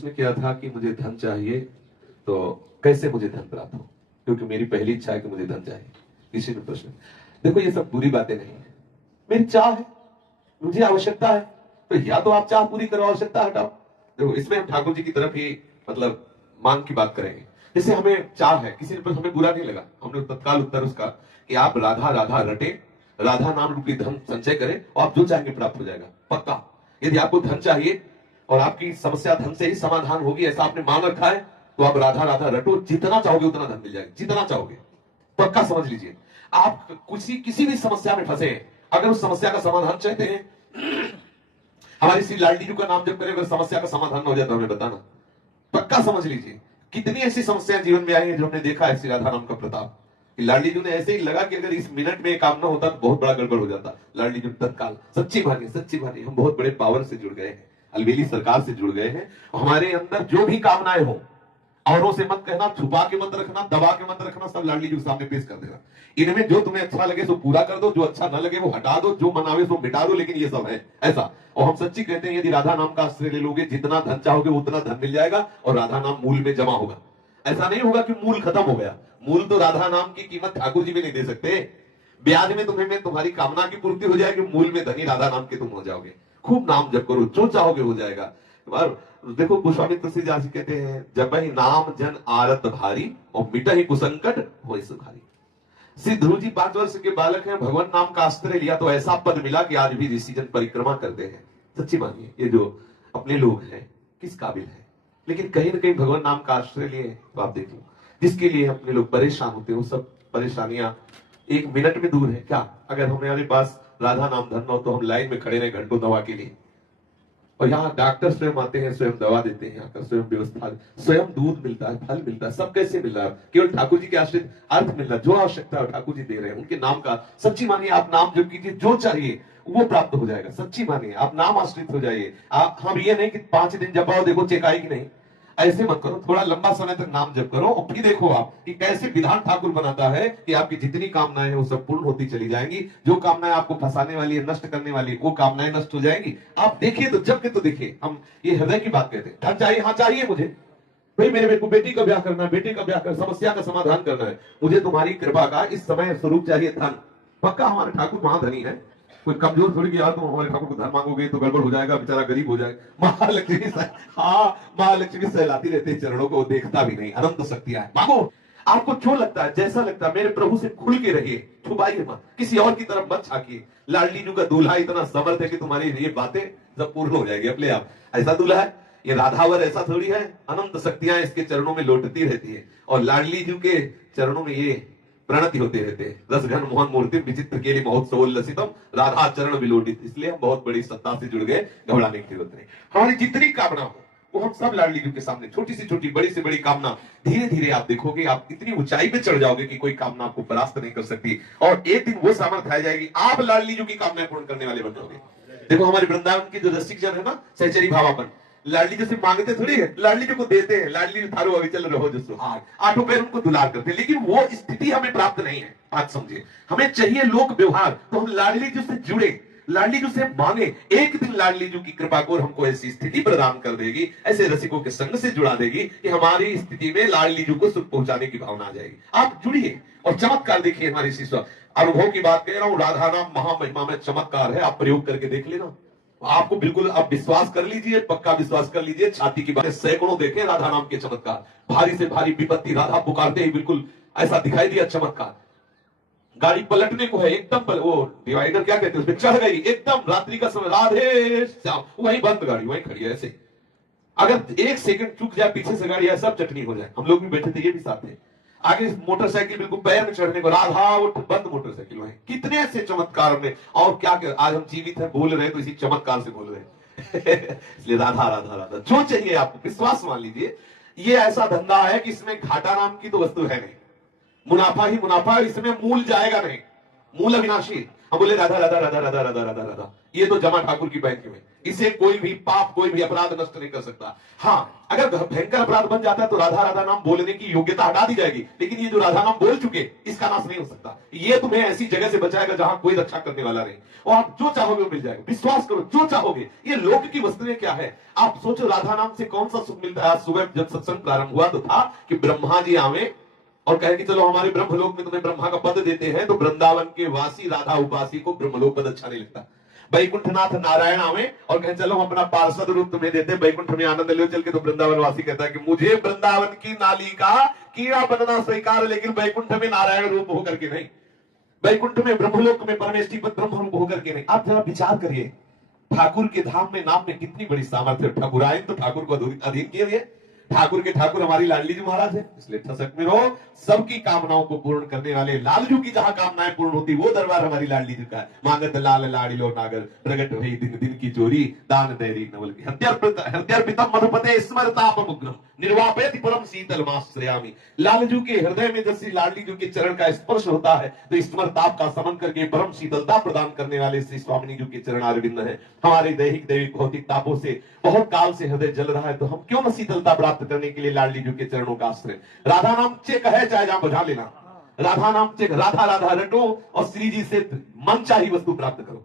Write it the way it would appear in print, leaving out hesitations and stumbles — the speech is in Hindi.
प्रश्न किया था कि मुझे धन चाहिए, तो कैसे मुझे धन प्राप्त हो, क्योंकि मेरी पहली इच्छा है कि मुझे धन चाहिए। किसी ने प्रश्न, देखो ये सब बुरी बातें नहीं है, मेरी चाह है, मुझे आवश्यकता है, तो या तो आप चाह पूरी करो, आवश्यकता हटाओ। देखो इसमें हम ठाकुर जी की तरफ ही मतलब मांग की बात करेंगे। जैसे हमें चाह है, किसी ने हमें बुरा नहीं लगा, हमने तत्काल उत्तर उसका कि आप राधा राधा रटे, राधा नाम रूपी धन संचय करें और आप जो चाहेंगे प्राप्त हो जाएगा, पक्का। यदि आपको धन चाहिए और आपकी समस्या धन से ही समाधान होगी ऐसा आपने मान रखा है, तो आप राधा राधा रटो, जितना चाहोगे उतना धन मिल जाएगा, जितना चाहोगे, पक्का समझ लीजिए। आप किसी भी समस्या में फंसे, अगर उस समस्या का समाधान चाहते हैं, हमारी श्री लाडली जी का नाम जब करें, अगर समस्या का समाधान हो जाए तो हमें बताना, पक्का समझ लीजिए। कितनी ऐसी समस्याएं जीवन में आई है जो हमने देखा है श्री राधा नाम का प्रताप। लाडली जी ने ऐसे ही लगा कि अगर इस मिनट में काम ना होता तो बहुत बड़ा गड़बड़ हो जाता। लाडली जी तत्काल सच्ची मानिए हम बहुत बड़े पावर से जुड़ गए हैं, अलवेली सरकार से जुड़ गए हैं। हमारे अंदर जो भी कामनाएं हो, औरों से मत कहना, छुपा के मत रखना, दबा के मत रखना, सब लाडली जी के सामने पेश कर देना। इनमें जो तुम्हें अच्छा लगे सो पूरा कर दो, जो अच्छा ना लगे वो हटा दो, जो मनावे सो मिटा दो, लेकिन ये सब है ऐसा। और हम सच्ची कहते हैं, यदि राधा नाम का आश्रय ले लोगे, जितना धन चाहोगे उतना धन मिल जाएगा और राधा नाम मूल में जमा होगा। ऐसा नहीं होगा कि मूल खत्म हो गया, मूल तो राधा नाम की कीमत ठाकुर जी भी नहीं दे सकते। ब्याज में तुम्हें तुम्हारी कामना की पूर्ति हो जाएगी, मूल में धनी राधा नाम के तुम हो जाओगे। खूब नाम जप करो, जो चाहोगे हो जाएगा। देखो गोस्वामी तुलसीदास जी कहते हैं, जब ही नाम जन आरत भारी और मिट ही कुसंकट हो सुधारी। श्री ध्रुव जी 5 वर्ष के बालक हैं, भगवान नाम का आश्रय लिया तो ऐसा पद मिला कि आज भी ऋषि जन परिक्रमा करते हैं। सच्ची मानिए, ये जो अपने लोग हैं किस काबिल है, लेकिन कहीं ना कहीं भगवान नाम का आश्रय लिए तो आप देख लो, जिसके लिए अपने लोग परेशान होते हैं, वो सब परेशानियां 1 मिनट में दूर है क्या। अगर हमारे पास राधा नाम धन हो तो हम लाइन में खड़े रहे घंटों दवा के लिए, और यहाँ डॉक्टर स्वयं आते हैं, स्वयं दवा देते हैं, आकर स्वयं व्यवस्था, स्वयं दूध मिलता है, फल मिलता है, सब कैसे मिल रहा है, केवल ठाकुर जी के आश्रित अर्थ मिल रहा है। जो आवश्यकता है ठाकुर जी दे रहे हैं, उनके नाम का सच्ची मानिए, आप नाम जप कीजिए, जो चाहिए वो प्राप्त हो जाएगा। सच्ची मानिए, आप नाम आश्रित हो जाइए। आप हम ये नहीं कि 5 दिन जपाओ देखो चेक आएगी, नहीं, ऐसे मत करो। थोड़ा लंबा समय तक नाम जप करो और फिर देखो आप कि कैसे विधान ठाकुर बनाता है कि आपकी जितनी कामनाएं हैं वो सब पूर्ण होती चली जाएंगी। जो कामनाएं आपको फंसाने वाली है, नष्ट करने वाली, वो कामनाएं नष्ट हो जाएंगी। आप देखिए तो जब के तो देखिए, हम ये हृदय की बात कहते हैं। धन चाहिए, हाँ चाहिए मुझे, भाई मेरे को बेटी का ब्याह करना है, बेटे का ब्याह कर, समस्या का समाधान करना है, मुझे तुम्हारी कृपा का इस समय स्वरूप चाहिए धन। पक्का हमारे ठाकुर महाधनी है, कोई कमजोर थोड़ी कि यार तुम हमारे ठाकुर को धन मांगोगे तो गड़बड़ हो जाएगा, बेचारा गरीब हो जाएगा। महालक्ष्मी महालक्ष्मी सहलाती रहती है चरणों को, वो देखता भी नहीं, अनंत शक्तियां है, मांगो। आपको जो लगता है, जैसा लगता है, मेरे प्रभु से खुल के रहिए, छुपाइए मत, किसी और की तरफ मत झांकिए। लाडली जी का दूल्हा इतना समर्थ है कि तुम्हारी ये बातें सब पूर्ण हो जाएगी अपने आप। ऐसा दूल्हा है ये, राधावर ऐसा थोड़ी है, अनंत शक्तियां इसके चरणों में लौटती रहती है। और लाडली जी के चरणों में ये प्रणति होते रहते हैं। रस घन मोहन मूर्ति विचित्र के लिए महोत्सव लसितम, राधा चरण विलोडित। इसलिए हम बहुत बड़ी सत्ता से जुड़ गए, घबराने की जरूरत नहीं। हमारी जितनी कामना हो वो हम सब लाडली जी के सामने, छोटी से छोटी, बड़ी से बड़ी कामना, धीरे धीरे आप देखोगे आप इतनी ऊंचाई पे चढ़ जाओगे कि कोई कामना आपको परास्त नहीं कर सकती। और एक दिन वो सामर्थ्य आ जाएगी, आप लाडली जी की कामनाएं पूर्ण करने वाले बन जाओगे। देखो हमारे वृंदावन के जो रसिक जन है ना, सहचरी भावापन, लाडली जी से मांगते थोड़ी है, लाडली जी को देते हैं। लाडली जी थारो अविचल रहो जो सुहाग, आठों पैर उनको दुलार करते हैं, लेकिन वो स्थिति हमें प्राप्त नहीं है। बात समझिए, हमें चाहिए लोक व्यवहार, तो हम लाडली जी से जुड़े, लाडली जी से मांगे। एक दिन लाडली जी की कृपा को हमको ऐसी स्थिति प्रदान कर देगी, ऐसे रसिकों के संग से जुड़ा देगी कि हमारी स्थिति में लाडली जी को सुख पहुंचाने की भावना आ जाएगी। आप जुड़िए और चमत्कार देखिए। हमारी शिष्य अनुभव की बात कह रहा हूं, राधा नाम महामहिमा में चमत्कार है, आप प्रयोग करके देख लेना। आपको बिल्कुल आप विश्वास कर लीजिए, पक्का विश्वास कर लीजिए, छाती की बातें सैकड़ों देखे राधा नाम के चमत्कार। भारी से भारी विपत्ति राधा पुकारते ही बिल्कुल ऐसा दिखाई दिया चमत्कार। गाड़ी पलटने को है, एकदम वो डिवाइडर क्या कहते हैं उसमें चढ़ गई, एकदम रात्रि का समय, राधे श्याम, वहीं बंद गाड़ी वहीं खड़ी है। ऐसे अगर 1 सेकंड चूक जाए पीछे से गाड़ी, सब चटनी हो जाए। हम लोग भी बैठे थे, ये भी साथ थे। आगे मोटरसाइकिल बिल्कुल पैर में चढ़ने को, राधा वो बंद मोटरसाइकिल में। कितने ऐसे चमत्कार में, और क्या आज हम जीवित हैं, बोल रहे हैं तो इसी चमत्कार से बोल रहे हैं। इसलिए राधा राधा राधा जो चाहिए आपको, विश्वास मान लीजिए। ये ऐसा धंधा है कि इसमें घाटा नाम की तो वस्तु है नहीं, मुनाफा ही मुनाफा है, इसमें मूल जाएगा नहीं, मूल अविनाशी। हम बोले राधा राधा राधा राधा राधा राधा राधा, ये तो जमा ठाकुर की बैंक में, इसे कोई भी पाप, कोई भी अपराध नष्ट नहीं कर सकता। हाँ, अगर भयंकर अपराध बन जाता है तो राधा राधा नाम बोलने की योग्यता हटा दी जाएगी, लेकिन ये जो राधा नाम बोल चुके, इसका नाश नहीं हो सकता। ये तुम्हें ऐसी जगह से बचाएगा जहां कोई रक्षा करने वाला नहीं, और आप जो चाहोगे वो मिल जाएगा। विश्वास करो, जो चाहोगे। ये लोक की वस्तुएं क्या है, आप सोचो राधा नाम से कौन सा सुख मिलता है। आज सुबह जब सत्संग प्रारंभ हुआ तो था कि ब्रह्मा जी आवे और कहे कि चलो हमारे ब्रह्मलोक में तुम्हें ब्रह्मा का पद देते हैं, तो वृंदावन के वासी राधा उपासी को ब्रह्मलोक पद अच्छा नहीं लगता। वैकुंठनाथ नारायण आवे और कहे चलो हम अपना पार्षद रूप तुम्हें देते, वैकुंठ में आनंद लो चल के, तो वृंदावन वासी कहता है कि मुझे वृंदावन की नाली का कीड़ा बनना स्वीकार, लेकिन वैकुंठ में नारायण रूप होकर के नहीं, वैकुंठ में ब्रह्मलोक में परमेश पद ब्रह्म रूप होकर के नहीं। आप जरा विचार करिए, ठाकुर के धाम में नाम में कितनी बड़ी सामर्थ्य। ठाकुरायन तो ठाकुर को अधीन किए हुए, ठाकुर के ठाकुर हमारी लाडली जी महाराज है। इसलिए ठसक में रहो, सबकी कामनाओं को पूर्ण करने वाले लालजू की जहां कामनाएं पूर्ण होती वो दरबार हमारी लाडली जी का है। मांगत लाल लाड़िलो नागर प्रगट भई दिन दिन की चोरी, दान दैरी नवल की हृदयर्पितम मधुपते स्मरतापमुग्रम निर्वापेति परम शीतल माश्रयामि। लालजू के हृदय में जब श्री लाडली जी के चरण का स्पर्श होता है तो स्मरताप का समन करके परम शीतलता प्रदान करने वाले श्री स्वामिनी जी के चरण अरविंद है। हमारे दैहिक दैविक भौतिक तापों से बहुत काल से हृदय जल रहा है, तो हम क्यों न शीतलता प्राप्त करने के लिए लाडली जी के चरणों का आश्रय। राधा नाम चेक है, चाहे जहां बुझा लेना, राधा नाम चेक, राधा राधा रटो और श्री जी से मन चाही वस्तु प्राप्त करो।